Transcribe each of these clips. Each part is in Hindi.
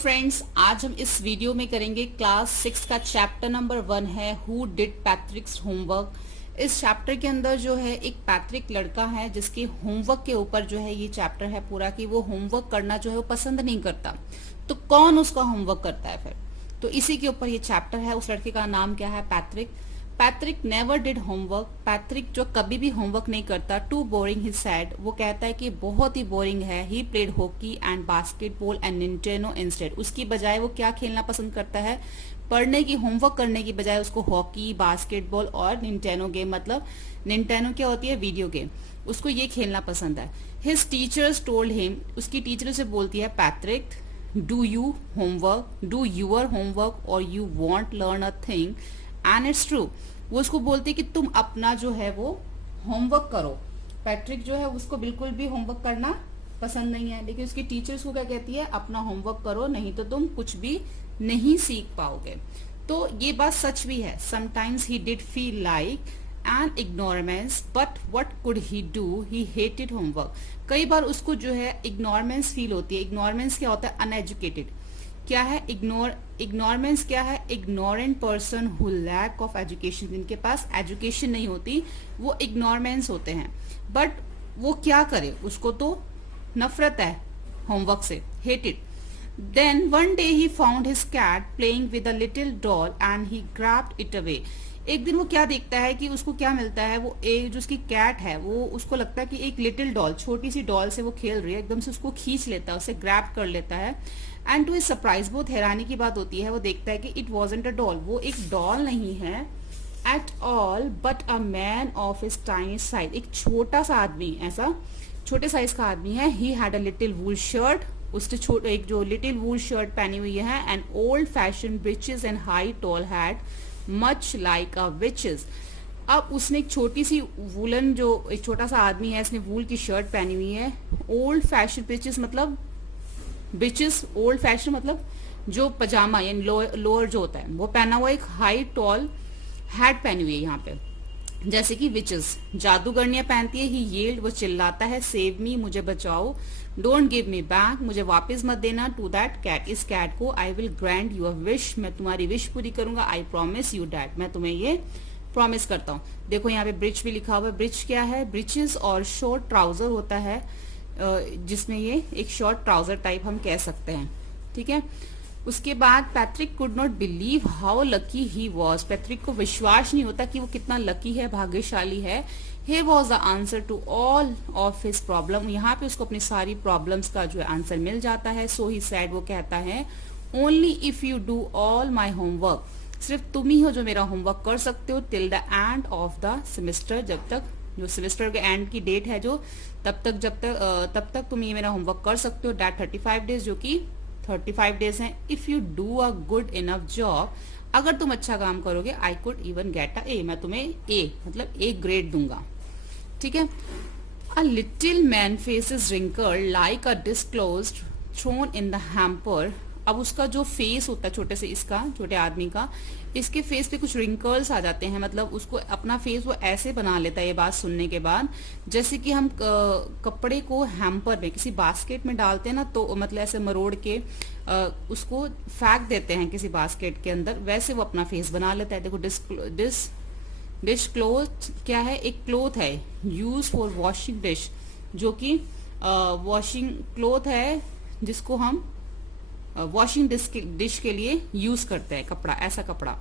फ्रेंड्स, आज हम इस वीडियो में करेंगे क्लास 6 का चैप्टर नंबर 1 है हु डिड पैट्रिक्स होमवर्क। इस चैप्टर के अंदर जो है एक पैट्रिक लड़का है जिसके होमवर्क के ऊपर जो है ये चैप्टर है पूरा कि वो होमवर्क करना जो है वो पसंद नहीं करता। तो कौन उसका होमवर्क करता है फिर? तो इसी के ऊपर ये चैप्टर है। उस लड़के का नाम क्या है? Patrick. Patrick never did homework. Patrick जो कभी भी होमवर्क नहीं करता। Too boring he said. वो कहता है कि बहुत ही बोरिंग है। He played hockey and basketball and Nintendo instead. उसकी बजाय वो क्या खेलना पसंद करता है? पढ़ने की, होमवर्क करने की बजाय उसको हॉकी, बास्केटबॉल और निंटेनो गेम, मतलब निंटेनो क्या होती है? Video game. उसको ये खेलना पसंद है। His teachers told him. उसकी टीचर से बोलती है, Patrick do you homework, do your homework और you won't learn a thing and it's true. वो उसको बोलती है कि तुम अपना जो है वो होमवर्क करो। पैट्रिक जो है उसको बिल्कुल भी होमवर्क करना पसंद नहीं है, लेकिन उसकी टीचर उसको क्या कहती है? अपना होमवर्क करो, नहीं तो तुम कुछ भी नहीं सीख पाओगे। तो ये बात सच भी है। Sometimes he did feel like an ignoramus but what could he do, he hated homework. कई बार उसको जो है इग्नोरमेंस फील होती है। इग्नोरमेंस क्या होता है? अनएजुकेटेड। क्या है इग्नोरमेंस? क्या है? Ignorant person who lack of education. जिनके पास एजुकेशन नहीं होती वो इग्नोरमेंस होते हैं। बट वो क्या करे, उसको तो नफरत है होमवर्क से, hated. Then one day he found his cat playing with a little doll and he grabbed it away. एक दिन वो क्या देखता है कि उसको क्या मिलता है? वो एक जो उसकी कैट है वो उसको लगता है कि एक लिटिल डॉल, छोटी सी डॉल से वो खेल रही है। एकदम से उसको खींच लेता है, उसे ग्रैब कर लेता है। एंड टू हिज सरप्राइज, बहुत हैरानी की बात होती है, वो देखता है कि इट वॉजंट अ डॉल। वो एक डॉल नहीं है at all but a man of his tiny size. एक छोटा सा आदमी, ऐसा छोटे साइज का आदमी है। He had a little wool shirt. उसने एक जो लिटिल वूल शर्ट पहनी हुई है and old fashion breeches and high tall hat much like a witches. अब उसने एक छोटी सी वूलन, जो एक छोटा सा आदमी है, इसने वूल की शर्ट पहनी हुई है। ओल्ड फैशन ब्रिचेस मतलब ब्रिचेस, ओल्ड फैशन मतलब जो पजामा यानी लोअर जो होता है वो पहना हुआ। एक हाई टॉल हैट पहनी हुई है यहाँ पे, जैसे कि विचेस जादूगरनियां पहनती है। ही येल्ड, वो चिल्लाता है, सेव मी, मुझे बचाओ। डोंट गिव मी बैक, मुझे वापस मत देना। टू दैट कैट, इस कैट को। I will grant your wish, मैं तुम्हारी विश पूरी करूंगा। आई प्रॉमिस यू डैट, मैं तुम्हें ये प्रॉमिस करता हूँ। देखो यहाँ पे ब्रिच भी लिखा हुआ है। ब्रिच क्या है? ब्रिचेस और शॉर्ट ट्राउजर होता है, जिसमें ये एक शॉर्ट ट्राउजर टाइप हम कह सकते हैं। ठीक है। उसके बाद Patrick could not believe how lucky he was. Patrick को विश्वास नहीं होता कि वो कितना लकी है, भाग्यशाली है। He was the answer to all of his problem। यहाँ पे उसको अपनी सारी प्रॉब्लम्स का जो आंसर मिल जाता है। So he said, वो कहता है, only if you do all my homework, सिर्फ तुम ही हो जो मेरा होमवर्क कर सकते हो। till the end of the semester, जब तक जो सेमेस्टर के एंड की डेट है जो, तब तक तुम ये मेरा होमवर्क कर सकते हो। डेट 35 डेज, जो कि 35 डेज हैं। If you do a good enough job, अगर तुम अच्छा काम करोगे, I could even get a A, मैं तुम्हें ए मतलब ए ग्रेड दूंगा। ठीक है। A little man faces wrinkle like a disclosed thrown in the hamper. अब उसका जो फेस होता है छोटे से, इसका छोटे आदमी का, इसके फेस पे कुछ रिंकल्स आ जाते हैं। मतलब उसको अपना फेस वो ऐसे बना लेता है ये बात सुनने के बाद, जैसे कि हम कपड़े को हैम्पर में, किसी बास्केट में डालते हैं ना, तो मतलब ऐसे मरोड़ के उसको फेंक देते हैं किसी बास्केट के अंदर, वैसे वो अपना फेस बना लेता है। देखो डिश क्लोथ क्या है? एक क्लोथ है यूज फॉर वॉशिंग डिश, जो कि वॉशिंग क्लोथ है जिसको हम वॉशिंग डिश के लिए यूज करते हैं, कपड़ा, ऐसा कपड़ा।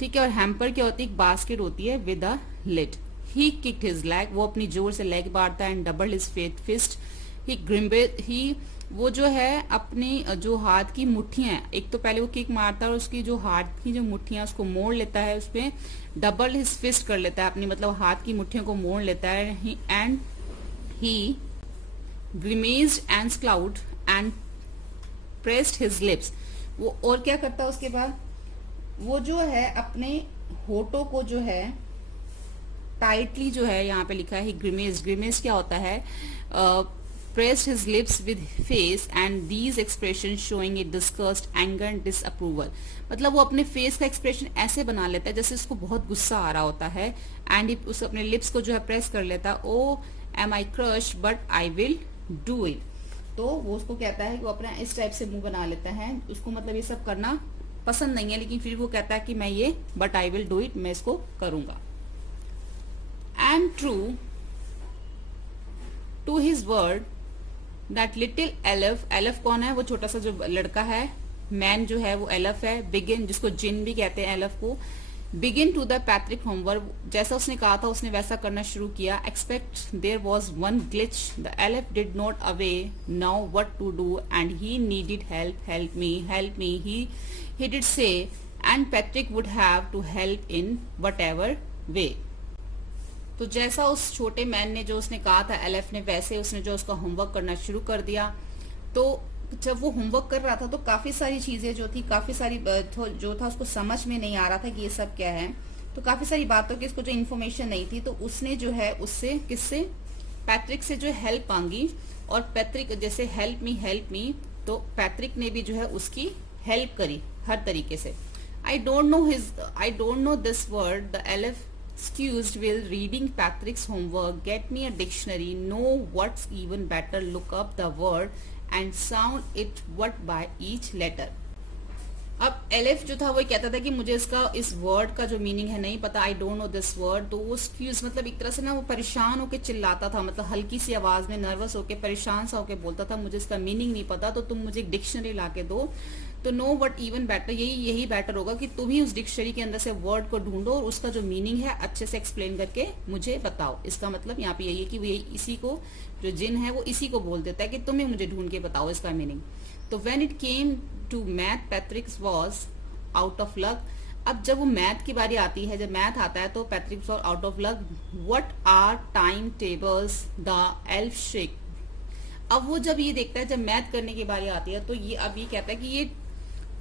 ठीक है। और हैम्पर क्या होती है? एक बास्केट होती है with a lid. He kicked his leg, वो अपनी जोर से लेग मारता है। And double his fist, he grumbled, he वो जो है अपनी जो हाथ की मुट्ठियां, एक तो पहले वो किक मारता है और उसकी जो हाथ की जो मुट्ठियां उसको मोड़ लेता है, उसमें डबल हिज फिस्ट कर लेता है, अपनी मतलब हाथ की मुट्ठियों को मोड़ लेता है। And he grimaced and scowled and pressed his lips. वो और क्या करता है उसके बाद? वो जो है अपने होठों को जो है टाइटली, जो है यहाँ पे लिखा है ग्रिमेज। ग्रिमेज क्या होता है? pressed his lips with face and these expressions showing a disgust, anger and disapproval। मतलब वो अपने फेस का एक्सप्रेशन ऐसे बना लेता है जैसे उसको बहुत गुस्सा आ रहा होता है। एंड उस अपने लिप्स को जो है प्रेस कर लेता है। Oh am I crush but I will do it. तो वो उसको कहता है कि वो अपना इस टाइप से मुंह बना लेता है, उसको मतलब ये सब करना पसंद नहीं है, लेकिन फिर वो कहता है कि मैं ये but I will do it, मैं इसको करूंगा। And true to his word that little elf, elf कौन है, वो छोटा सा जो लड़का है, मैन जो है वो एलफ है, बिगिन जिसको जिन भी कहते हैं एलफ को, begin to the Patrick homework, जैसा उसने कहा था उसने वैसा करना शुरू किया। Expect there was one glitch, the elf did not away now what to do and he needed help, help me he did say, and Patrick would have to help in whatever way. तो जैसा उस छोटे मैन ने जो उसने कहा था एलएफ ने, वैसे उसने जो उसका होमवर्क करना शुरू कर दिया। तो जब वो होमवर्क कर रहा था तो काफी सारी चीजें जो थी, काफी सारी जो था उसको समझ में नहीं आ रहा था कि ये सब क्या है। तो काफी सारी बातों की इसको जो इन्फॉर्मेशन नहीं थी, तो उसने जो है उससे किससे, पैट्रिक से जो है हेल्प मांगी। और पैट्रिक जैसे हेल्प मी, तो पैट्रिक ने भी जो है उसकी हेल्प करी हर तरीके से। I don't know this word, the elf excused while reading Patrick's homework, get me a dictionary, know what's even better, look up the word and sound it what by each letter. अब एलेफ जो था वो कहता था कि मुझे इस वर्ड का जो मीनिंग है नहीं पता, I don't know this word. तो वो एक्सक्यूज मतलब एक तरह से ना वो परेशान होके चिल्लाता था, मतलब हल्की सी आवाज में नर्वस होके परेशान सा होके बोलता था, मुझे इसका मीनिंग नहीं पता, तो तुम मुझे एक डिक्शनरी ला के दो। तो नो वट इवन बेटर, यही बेटर होगा कि तुम ही उस डिक्शनरी के अंदर से वर्ड को ढूंढो और उसका जो मीनिंग है अच्छे से एक्सप्लेन करके मुझे बताओ। इसका मतलब यहाँ पे यही है कि वो इसी को जो जिन है वो इसी को बोल देता है कि तुम्हें मुझे ढूंढ के बताओ इसका मीनिंग। तो when it came to math, Patrick was out of luck. अब जब वो मैथ की बारी आती है, जब मैथ आता है तो Patrick was out of luck. What are time tables, the elf shake. अब वो जब ये देखता है, जब मैथ करने की बारी आती है तो ये अब ये कहता है कि ये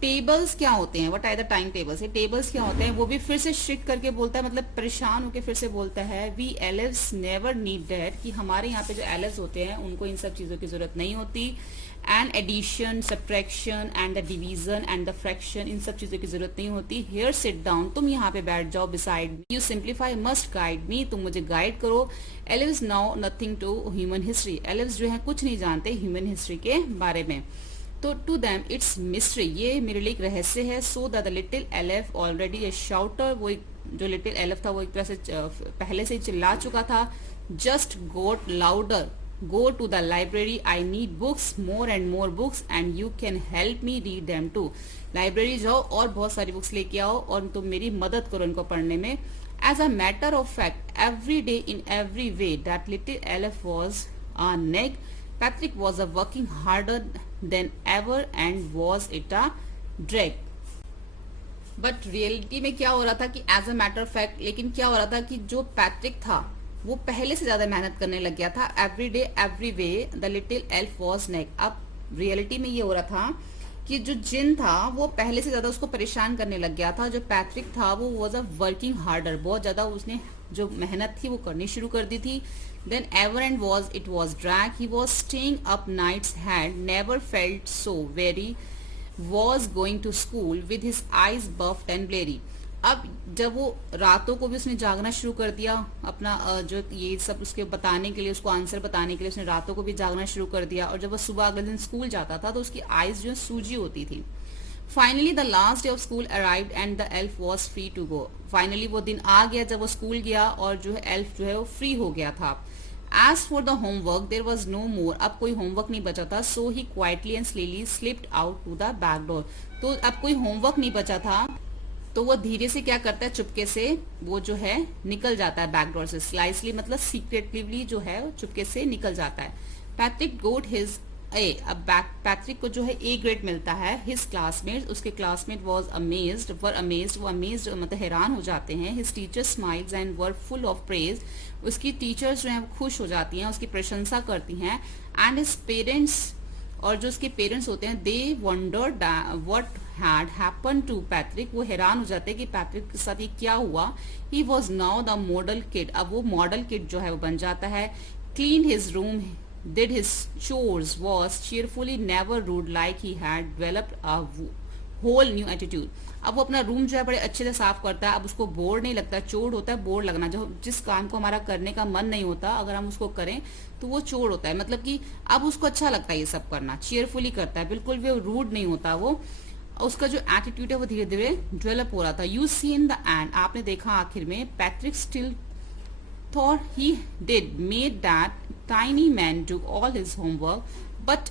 टेबल्स क्या होते हैं, what are the time tables, ये टेबल्स क्या होते हैं। वो भी फिर से शिक करके बोलता है, मतलब परेशान होकर फिर से बोलता है, वी एलिव्स नेवर नीड दैट, कि हमारे यहाँ पे जो एलिव्स होते हैं उनको इन सब चीजों की जरूरत नहीं होती। And addition, subtraction and the division and the fraction, इन सब चीजों की जरूरत नहीं होती। हियर सिट डाउन, तुम यहाँ पे बैठ जाओ, beside me, you simplify must guide me, तुम मुझे गाइड करो। Elves now nothing to human history, elves जो है कुछ नहीं जानते ह्यूमन हिस्ट्री के बारे में। तो टू दैम इट्स मिस्ट्री, ये मेरे लिए एक रहस्य है। So the little elf already a shouter, वो जो लिटिल एलेफ था वो एक तरह से पहले से ही चिल्ला चुका था। Just got louder, go to the library, I need books, more and more books and you can help me read them too. Library जाओ और बहुत सारी बुक्स लेके आओ और तुम मेरी मदद करो इनको पढ़ने में। As a matter of fact, every day in every way that little elf was a nag, Patrick was working harder than ever and was it a drag. But reality में क्या हो रहा था कि as a matter of fact, लेकिन क्या हो रहा था कि जो पैट्रिक था वो पहले से ज्यादा मेहनत करने लग गया था। Every day every way the little elf was neck. अब रियलिटी में ये हो रहा था कि जो जिन था वो पहले से ज्यादा उसको परेशान करने लग गया था। जो पैट्रिक था वो वॉज अ वर्किंग हार्डर, बहुत ज्यादा उसने जो मेहनत थी वो करनी शुरू कर दी थी। Then ever and was it was drag, he was staying up nights, had never felt so weary, was going to school with his eyes puffed and bleary. अब जब वो रातों को भी उसने जागना शुरू कर दिया, अपना जो ये सब उसके बताने के लिए, उसको आंसर बताने के लिए उसने रातों को भी जागना शुरू कर दिया। और जब वो सुबह अगले दिन स्कूल जाता था तो उसकी आईज जो सूजी होती थी। Finally the last day of school arrived and the elf was free to go. Finally वो दिन आ गया जब वो स्कूल गया और जो है एल्फ जो है वो फ्री हो गया था। As for the homework there was no more, अब कोई होमवर्क नहीं बचा था। So he quietly and slyly slipped out to the back door, तो अब कोई होमवर्क नहीं बचा था तो वो धीरे से क्या करता है, चुपके से वो जो है निकल जाता है बैक डोर से। स्लाइसली मतलब सीक्रेटली जो है चुपके से निकल जाता है। पैट्रिक गोट हिज ए, अब पैट्रिक को जो है ए ग्रेड मिलता है। हिज क्लासमेट, उसके classmate was amazed, were amazed, वो अमेज्ड मतलब हैरान हो जाते हैं। His teacher smiles and were full of praise, उसकी टीचर्स जो है वो खुश हो जाती हैं, उसकी प्रशंसा करती हैं। एंड हिज पेरेंट्स, और जो उसके पेरेंट्स होते हैं, they wondered what had happen to Patrick, वो हैरान हो जाते हैं कि पैट्रिक के साथ ये क्या हुआ। He was now the model kid, अब वो मॉडल किड जो है वो बन जाता है। Clean his room, did his chores, was cheerfully, never rude, like he had developed a whole new attitude. अब वो अपना रूम जो है बड़े अच्छे से साफ करता है, अब उसको बोर नहीं लगता, चोर होता है बोर लगना, जो जिस काम को हमारा करने का मन नहीं होता अगर हम उसको करें तो वो चोर होता है, मतलब कि अब उसको अच्छा लगता है ये सब करना, चेयरफुली करता है, बिल्कुल भी रूड नहीं होता वो, उसका जो एटीट्यूड है वो धीरे धीरे डेवलप हो रहा था। You see in the end, आपने देखा आखिर में, Patrick still thought he did made that tiny man do all his homework, but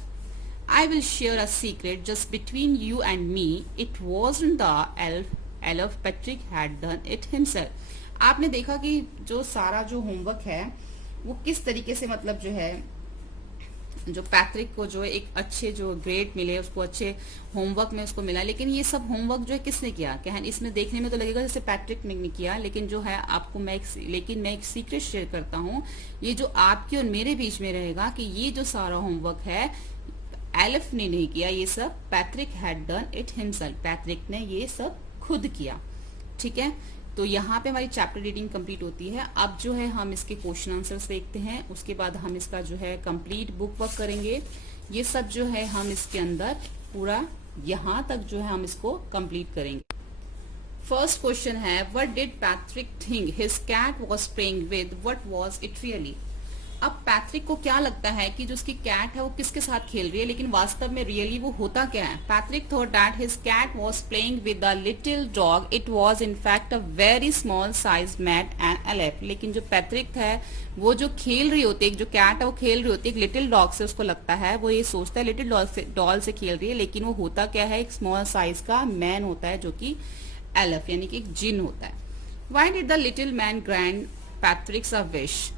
I will share a secret just between you and me. It wasn't the elf. Patrick had done it himself. आपने देखा कि जो सारा जो होमवर्क है वो किस तरीके से, मतलब जो है जो पैट्रिक को जो है एक अच्छे जो ग्रेड मिले, उसको अच्छे होमवर्क में उसको मिला, लेकिन ये सब होमवर्क जो है किसने किया, क्या है इसमें देखने में तो लगेगा जैसे पैट्रिक ने किया, लेकिन जो है आपको मैं एक सीक्रेट शेयर करता हूँ, ये जो आपके और मेरे बीच में रहेगा कि ये जो सारा होमवर्क है एलिफ ने नहीं किया, ये सब Patrick had done it himself, Patrick ने ये सब खुद किया। ठीक है, तो यहाँ पे हमारी चैप्टर रीडिंग कंप्लीट होती है। अब जो है हम इसके क्वेश्चन आंसर्स देखते हैं, उसके बाद हम इसका जो है कंप्लीट बुक वर्क करेंगे। ये सब जो है हम इसके अंदर पूरा यहाँ तक जो है हम इसको कंप्लीट करेंगे। फर्स्ट क्वेश्चन है, what did Patrick think his cat was playing with, what was it really. अब पैट्रिक को क्या लगता है कि जो उसकी कैट है वो किसके साथ खेल रही है, लेकिन वास्तव में रियली वो होता क्या है। Patrick thought that his cat was playing with a little dog, it was in fact a very small size mat and elf. लेकिन जो पैट्रिक है वो जो खेल रही होती है, जो कैट है वो खेल रही होती है एक लिटिल डॉग से, उसको लगता है, वो ये सोचता है लिटिल डॉल से खेल रही है, लेकिन वो होता क्या है, एक स्मॉल साइज का मैन होता है जो कि एलेफ यानी कि एक जिन होता है। Why did the little man grant पैट्रिक्स a wish.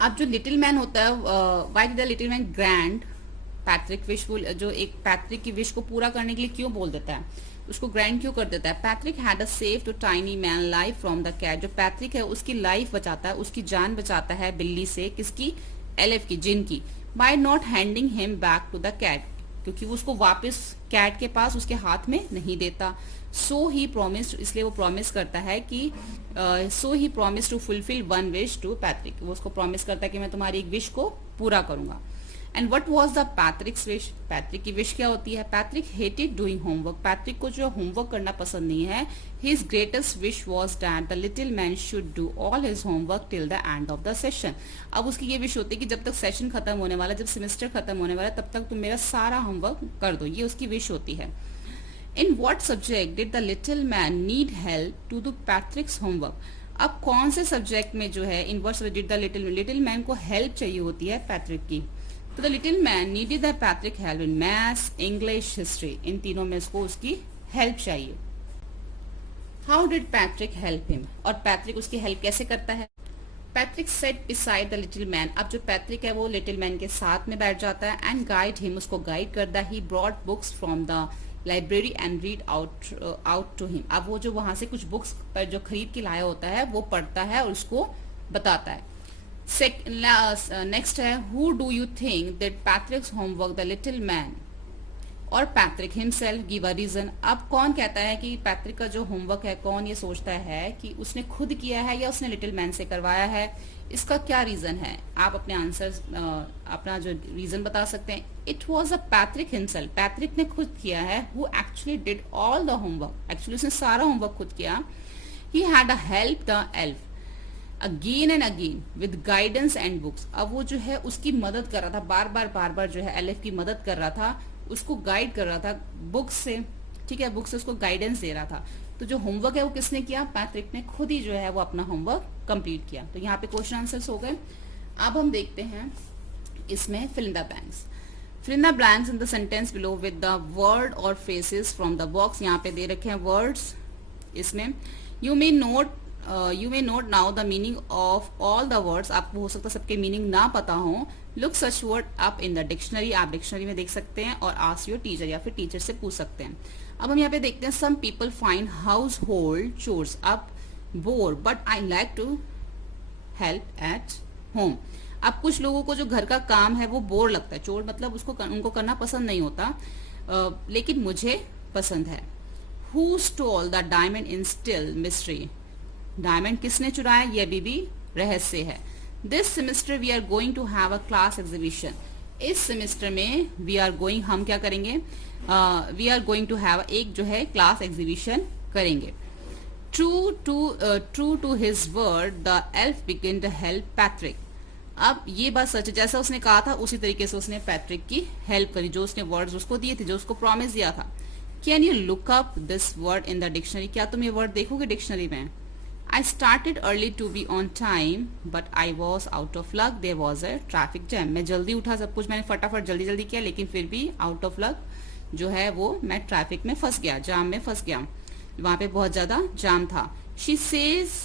अब जो लिटिल मैन होता है, why did the little man grand Patrick wish, जो एक पैट्रिक की विश को पूरा करने के लिए क्यों बोल देता है, उसको ग्रैंड क्यों कर देता है। Patrick had a save to tiny man life from the cat, जो पैट्रिक है उसकी लाइफ बचाता है, उसकी जान बचाता है बिल्ली से, किसकी, एलेफ की, जिन की, by not handing him back to the cat, क्योंकि वो उसको वापस कैट के पास उसके हाथ में नहीं देता। सो ही प्रॉमिस्ड, इसलिए वो प्रॉमिस करता है कि so he promise to fulfil one wish to Patrick, वो उसको प्रॉमिस करता है कि मैं तुम्हारी एक विश को पूरा करूंगा। And what was the पैट्रिक्स wish, Patrick की विश क्या होती है। Patrick hated doing homework, Patrick को जो होमवर्क करना पसंद नहीं है। His greatest wish was that the little man should do all his homework till the end of the session. अब उसकी ये विश होती है कि जब तक सेशन खत्म होने वाला, जब सेमेस्टर खत्म होने वाला, तब तक तुम मेरा सारा होमवर्क कर दो, ये उसकी विश होती है। In what subject did the little man need help to do Patrick's homework? अब कौन से सब्जेक्ट में जो है in what subject did the little man को हेल्प चाहिए होती है पैट्रिक की, तो the little man needed the Patrick help in maths, English, history, इन तीनों में उसको उसकी हेल्प चाहिए। How did Patrick help him, और पैट्रिक उसकी हेल्प कैसे करता है। Patrick set beside the little man, अब जो पैट्रिक है वो लिटिल मैन के साथ में बैठ जाता है, एंड गाइड हिम, उसको गाइड करता है। He brought books from the library and read out to him, अब वो जो वहां से कुछ बुक्स पर जो खरीद के लाया होता है वो पढ़ता है और उसको बताता है। नेक्स्ट है, who do you think that Patrick's homework the little man और Patrick himself give a reason. अब कौन कहता है कि पैट्रिक का जो होमवर्क है, कौन ये सोचता है कि उसने खुद किया है या उसने लिटिल मैन से करवाया है, इसका क्या रीजन है। आप अपने आंसर अपना जो रीजन बता सकते हैं। It was a Patrick himself, Patrick ने खुद किया है। Who actually did all the homework, actually उसने सारा होमवर्क खुद किया। ही had a help the elf again and again with guidance and books, अब वो जो है उसकी मदद कर रहा था, बार बार जो है एल्फ की मदद कर रहा था, उसको गाइड कर रहा था बुक्स से, ठीक है, बुक्स से उसको गाइडेंस दे रहा था। तो जो होमवर्क है वो किसने किया, पैट्रिक ने खुद ही जो है वो अपना होमवर्क कंप्लीट किया। तो यहाँ पे क्वेश्चन आंसर्स हो गए। अब हम देखते हैं इसमें fill in the blanks. Fill in the blanks in the sentence below with the word or phrases from the box. यहाँ पे दे रखे हैं वर्ड्स, इसमें you may note now the meaning of all the words. आपको हो सकता है सबके मीनिंग ना पता हो। Look such word up in the dictionary, आप डिक्शनरी में देख सकते हैं, और आस्क योर टीचर, या फिर टीचर से पूछ सकते हैं। अब हम यहाँ पे देखते हैं, some people find household chores up bore but I like to help at home. अब कुछ लोगों को जो घर का काम है वो बोर लगता है, चोर मतलब उनको करना पसंद नहीं होता, लेकिन मुझे पसंद है। Who stole the diamond in still mystery, diamond किसने चुराया ये अभी भी रहस्य है। This semester we are going to have a class exhibition, इस सेमेस्टर में वी आर गोइंग, हम क्या करेंगे, we are going to have एक जो है क्लास एग्जीबिशन करेंगे. True to his word the elf began to help Patrick. अब ये बात सच है, जैसा उसने कहा था उसी तरीके से उसने पैट्रिक की हेल्प करी, जो उसने वर्ड्स उसको दिए थे, जो उसको प्रॉमिस दिया था. Can you look up this word in the dictionary. क्या तुम ये वर्ड देखोगे डिक्शनरी में. I started early to be on time, but I was out of luck. There was a traffic jam. मैं जल्दी उठा, सब कुछ मैंने फटाफट जल्दी जल्दी किया, लेकिन फिर भी out of luck जो है वो मैं ट्रैफिक में फंस गया, जाम में फंस गया, वहां पे बहुत ज्यादा जाम था. She says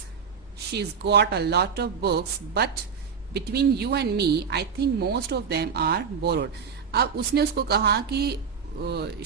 she's got a lot of books, but between you and me, I think most of them are borrowed. अब उसने उसको कहा कि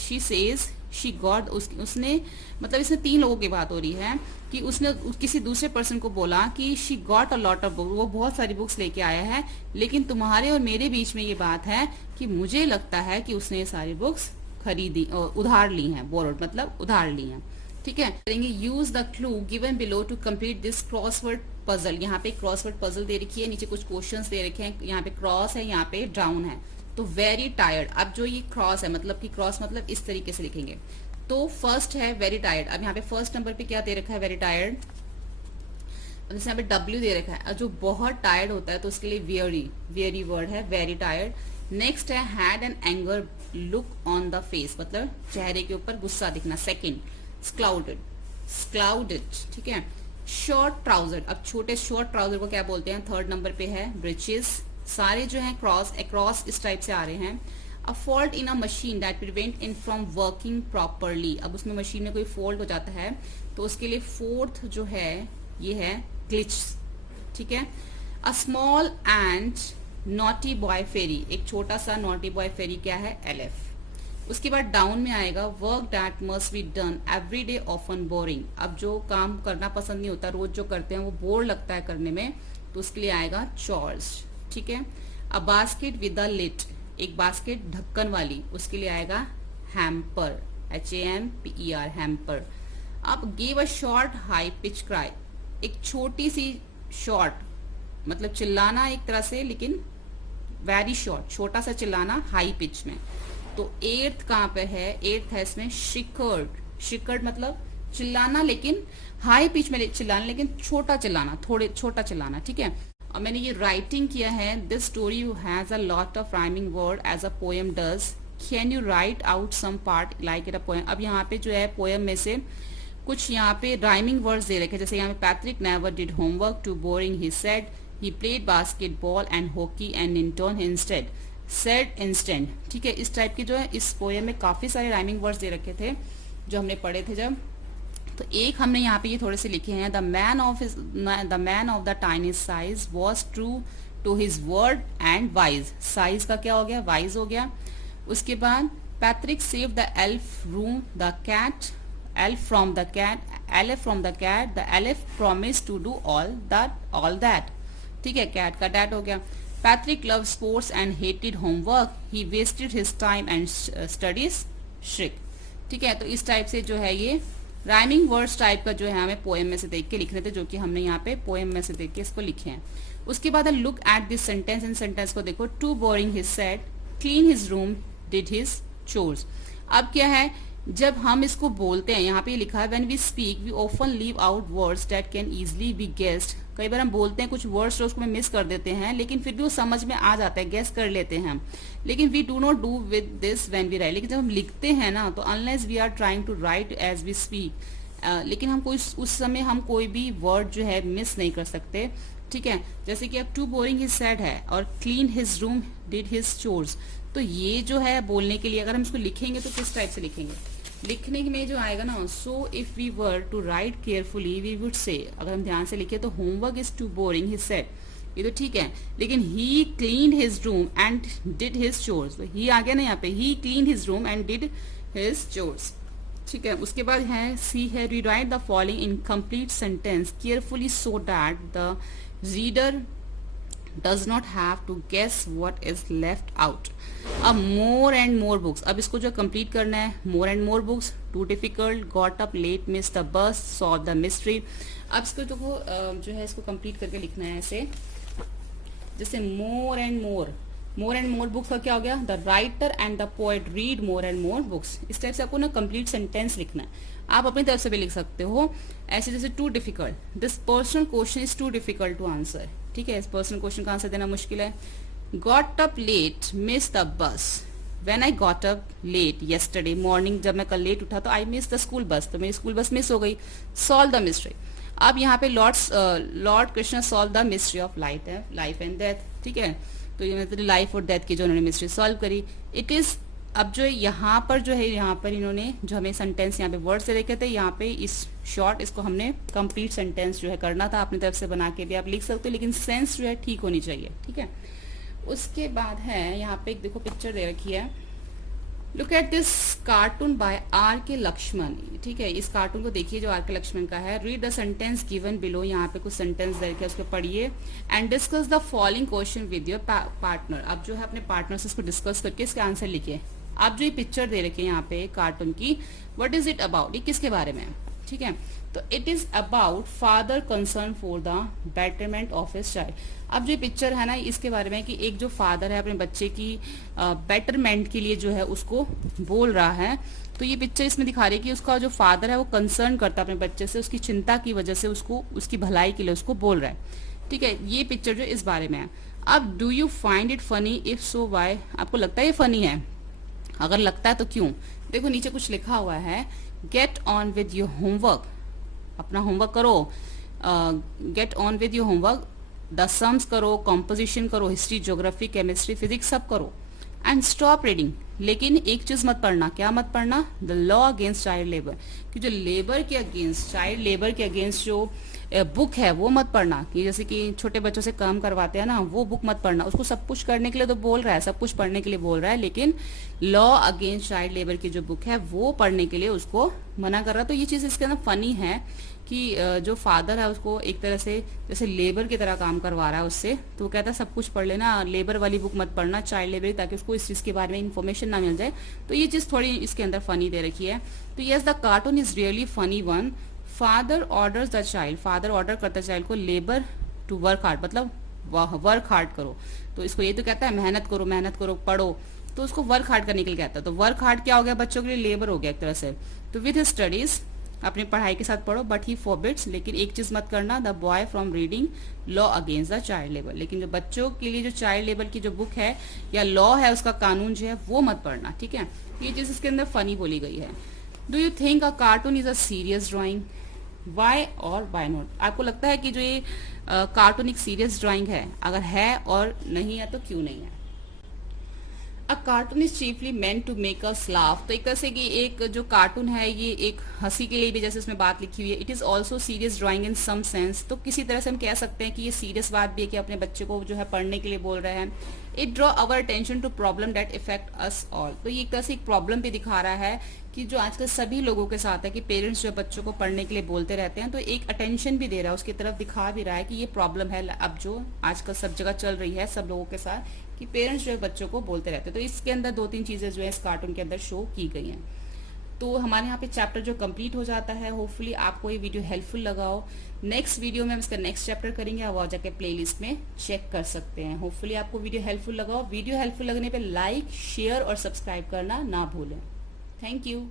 she says she got, उसने मतलब इसमें तीन लोगों की बात हो रही है कि उसने किसी दूसरे पर्सन को बोला कि she got a lot of book, वो बहुत सारी बुक्स लेके आया है, लेकिन तुम्हारे और मेरे बीच में ये बात है कि मुझे लगता है कि उसने ये सारी बुक्स खरीदी, उधार ली हैं. बोरोड मतलब उधार ली हैं. ठीक है, करेंगे use the clue given below to complete this crossword puzzle. यहाँ पे क्रॉसवर्ड पजल दे रखी है, नीचे कुछ क्वेश्चंस दे रखे हैं, यहाँ पे क्रॉस है, यहाँ पे डाउन है. तो वेरी टायर्ड, अब जो ये क्रॉस है मतलब कि क्रॉस मतलब इस तरीके से लिखेंगे. तो फर्स्ट है वेरी टायर्ड. अब यहाँ पे फर्स्ट नंबर पे क्या दे रखा है, वेरी टायर्ड. जैसे यहाँ पे डब्ल्यू दे रखा है, जो बहुत टायर्ड होता है तो उसके लिए वेरी वर्ड है, वेरी टायर्ड. नेक्स्ट है had an anger look on the face, मतलब चेहरे के ऊपर गुस्सा दिखना. सेकेंड स्क्लाउडेड. ठीक है, शॉर्ट ट्राउजर. अब छोटे शॉर्ट ट्राउजर को क्या बोलते हैं, थर्ड नंबर पे है ब्रिचेस. सारे जो है क्रॉस अक्रॉस इस टाइप से आ रहे हैं. A fault in a machine that prevent in from working properly. अब उसमें मशीन में कोई फॉल्ट हो जाता है तो उसके लिए फोर्थ जो है ये है ग्लिच. ठीक है, a small and naughty boy fairy. एक छोटा सा नॉटी बॉय फेरी क्या है, एलएफ. उसके बाद डाउन में आएगा work that must be done every day often boring. अब जो काम करना पसंद नहीं होता, रोज जो करते हैं वो बोर लगता है करने में, तो उसके लिए आएगा चॉर्स. ठीक है, a basket with a lid. एक बास्केट ढक्कन वाली, उसके लिए आएगा हैम्पर, HAMPER, हैम्पर. अब give a short high pitch cry. एक छोटी सी शॉर्ट मतलब चिल्लाना एक तरह से, लेकिन वेरी शॉर्ट, छोटा सा चिल्लाना हाई पिच में. तो एर्थ कहाँ पे है, एर्थ है इसमें शिकर्ड मतलब चिल्लाना लेकिन हाई पिच में चिल्लाना, लेकिन छोटा चिल्लाना, थोड़े छोटा चिल्लाना. ठीक है, और मैंने ये राइटिंग किया है. This story has a lot of rhyming word as a poem does. Can you write out some part like it a poem. अब यहाँ पे जो है पोएम में से कुछ यहाँ पे राइमिंग वर्ड्स दे रखे, जैसे यहाँ पे Patrick never did homework, too boring he said, he played basketball and hockey and Nintendo instead, said instant. ठीक है, इस टाइप की जो है इस पोएम में काफी सारे राइमिंग वर्ड्स दे रखे थे जो हमने पढ़े थे जब. तो एक हमने यहाँ पे ये थोड़े से लिखे हैं. The man of the tiny size was true to his word and wise. Size का क्या हो गया, वाइज हो गया. उसके बाद Patrick save the elf from the cat, elf from the cat, elf from the cat, the elf promise to do all that. ठीक है, कैट का डैट हो गया. Patrick love sports and hated homework, he wasted his time and studies shirk. ठीक है, तो इस टाइप से जो है ये राइमिंग वर्ड्स टाइप का जो है हमें पोएम में से देख के लिखने थे, जो कि हमने यहाँ पे पोएम में से देख के इसको लिखे हैं. उसके बाद लुक एट दिस सेंटेंस. इन सेंटेंस को देखो. Too boring his said, clean his room, did his chores. अब क्या है, जब हम इसको बोलते हैं, यहाँ पे लिखा है when we speak we often leave out words that can easily be guessed. कई बार हम बोलते हैं कुछ वर्ड्स जो उसको मिस कर देते हैं, लेकिन फिर भी वो समझ में आ जाता है, गेस कर लेते हैं हम. लेकिन we do not do with this when we write. लेकिन जब हम लिखते हैं ना, तो unless we are trying to write as we speak, लेकिन हम कोई उस समय हम कोई भी वर्ड जो है मिस नहीं कर सकते. ठीक है, जैसे कि अब टू बोरिंग हिज सेड है और clean his room, did his chores. तो ये जो है बोलने के लिए अगर हम इसको लिखेंगे तो किस टाइप से लिखेंगे, लिखने में जो आएगा ना, so if we were to write carefully we would say, अगर हम ध्यान से लिखे तो homework is too boring his said, ये तो ठीक है. लेकिन he clean his room and did his chores, he आ गया ना यहाँ पे, he clean his room and did his chores. ठीक है, उसके बाद है सी है rewrite the following incomplete sentence carefully so that the reader does not have to guess what is left out. अब more and more books, अब इसको जो कंप्लीट करना है, more and more books, too difficult, got up late, missed the bus, solved the mystery. अब इसको जो है इसको कंप्लीट करके लिखना है ऐसे, जैसे more and more, more and more books का क्या हो गया, the writer and the poet read more and more books. इस टाइप से आपको ना कंप्लीट सेंटेंस लिखना है, आप अपनी तरफ से भी लिख सकते हो ऐसे, जैसे too difficult, this personal question is too difficult to answer, ठीक है, इस पर्सनल क्वेश्चन का आंसर देना मुश्किल है। Got up late miss the bus, when I got up late yesterday morning, जब मैं कल लेट उठा तो I miss the school bus, तो मेरी स्कूल बस मिस हो गई। सॉल्व द मिस्ट्री, अब यहाँ पे Lord Krishna solve the mystery of life and death, ठीक है, तो ये मतलब लाइफ और डेथ की जो उन्होंने मिस्ट्री सॉल्व करी। इट इज, अब जो यहाँ पर जो है, यहाँ पर इन्होंने जो हमें सेंटेंस यहाँ पे वर्ड से देखे थे, यहाँ पे इस शॉर्ट इसको हमने कंप्लीट सेंटेंस जो है करना था, अपनी तरफ से बना के भी आप लिख सकते हो, लेकिन सेंस जो है ठीक होनी चाहिए, ठीक है। उसके बाद है यहाँ पे एक देखो पिक्चर दे रखी है, look at this cartoon by R K Laxman, ठीक है, इस कार्टून को देखिए जो आर के लक्ष्मण का है। Read the sentence given below, यहाँ पे कुछ सेंटेंस दे रखे उसको पढ़िए, and discuss the following question with your partner, अब जो है अपने पार्टनर से इसको डिस्कस करके इसके आंसर लिखिए। आप जो ये पिक्चर दे रखे हैं यहाँ पे कार्टून की, व्हाट इज इट अबाउट, ये किसके बारे में है, ठीक है, तो it is about father concern for the betterment of his child. अब जो पिक्चर है ना, इसके बारे में कि एक जो फादर है अपने बच्चे की बेटरमेंट के लिए जो है उसको बोल रहा है, तो ये पिक्चर इसमें दिखा रही है कि उसका जो फादर है वो कंसर्न करता है अपने बच्चे से, उसकी चिंता की वजह से उसको उसकी भलाई के लिए उसको बोल रहा है, ठीक है, ये पिक्चर जो इस बारे में है। अब do you find it funny, if so why, आपको लगता है ये फनी है, अगर लगता है तो क्यों। देखो नीचे कुछ लिखा हुआ है, get on with your homework, अपना होमवर्क करो, get on with your homework, the sums करो, कॉम्पोजिशन करो, हिस्ट्री, ज्योग्राफी, केमिस्ट्री, फिजिक्स सब करो, एंड स्टॉप रीडिंग, लेकिन एक चीज मत पढ़ना, क्या मत पढ़ना, the law against child labour, कि जो लेबर के अगेंस्ट, चाइल्ड लेबर के अगेंस्ट जो बुक है वो मत पढ़ना, कि जैसे कि छोटे बच्चों से काम करवाते हैं ना, वो बुक मत पढ़ना, उसको सब कुछ करने के लिए तो बोल रहा है, सब कुछ पढ़ने के लिए बोल रहा है, लेकिन लॉ अगेंस्ट चाइल्ड लेबर की जो बुक है वो पढ़ने के लिए उसको मना कर रहा है। तो ये चीज इसके अंदर फनी है कि जो फादर है उसको एक तरह से जैसे लेबर की तरह काम करवा रहा है उससे, तो वो कहता है सब कुछ पढ़ लेना, लेबर वाली बुक मत पढ़ना, चाइल्ड लेबर, ताकि उसको इस चीज के बारे में इन्फॉर्मेशन ना मिल जाए। तो ये चीज थोड़ी इसके अंदर फनी दे रखी है। तो yes, the cartoon is really funny one. Father orders the child, father order करता है चाइल्ड को लेबर टू वर्क हार्ड, मतलब वर्क हार्ड करो, तो इसको ये तो कहता है मेहनत करो, पढ़ो, तो उसको वर्क हार्ड करने के लिए कहता है। तो वर्क हार्ड क्या हो गया, बच्चों के लिए लेबर हो गया एक तरह से। तो विद हिज स्टडीज, अपनी पढ़ाई के साथ पढ़ो, बट ही फॉरबिड्स, लेकिन एक चीज मत करना, the boy from reading law against the child labour, लेकिन जो बच्चों के लिए जो चाइल्ड लेबर की जो बुक है या लॉ है उसका कानून जो है वो मत पढ़ना, ठीक है। ये चीज इसके अंदर फनी बोली गई है। Do you think a cartoon is a serious drawing, why or why not, आपको लगता है कि जो ये कार्टून एक सीरियस ड्राइंग है, अगर है और नहीं है तो क्यों नहीं है। A cartoon is chiefly meant to make us laugh, तो एक तरह से कि एक जो कार्टून है ये एक हंसी के लिए भी, जैसे इसमें बात लिखी हुई है, it is also serious drawing in some sense, तो किसी तरह से हम कह सकते हैं कि ये सीरियस बात भी है कि अपने बच्चे को जो है पढ़ने के लिए बोल रहे हैं। It draw our attention to problem that affect us all, तो ये एक तरह से एक प्रॉब्लम भी दिखा रहा है कि जो आजकल सभी लोगों के साथ है कि पेरेंट्स जो बच्चों को पढ़ने के लिए बोलते रहते हैं, तो एक अटेंशन भी दे रहा है, उसकी तरफ दिखा भी रहा है कि ये प्रॉब्लम है अब जो आजकल सब जगह चल रही है सब लोगों के साथ, कि पेरेंट्स जो है बच्चों को बोलते रहते हैं। तो इसके अंदर 2-3 चीजें जो है इस कार्टून के अंदर शो की गई हैं। तो हमारे यहाँ पे चैप्टर जो कंप्लीट हो जाता है। होपफुली आपको ये वीडियो हेल्पफुल लगा हो। नेक्स्ट वीडियो में हम इसका नेक्स्ट चैप्टर करेंगे, आप वहाँ जाके प्लेलिस्ट में चेक कर सकते हैं। होपफुली आपको वीडियो हेल्पफुल लगा हो। वीडियो हेल्पफुल लगने पे लाइक, शेयर और सब्सक्राइब करना ना भूलें। Thank you.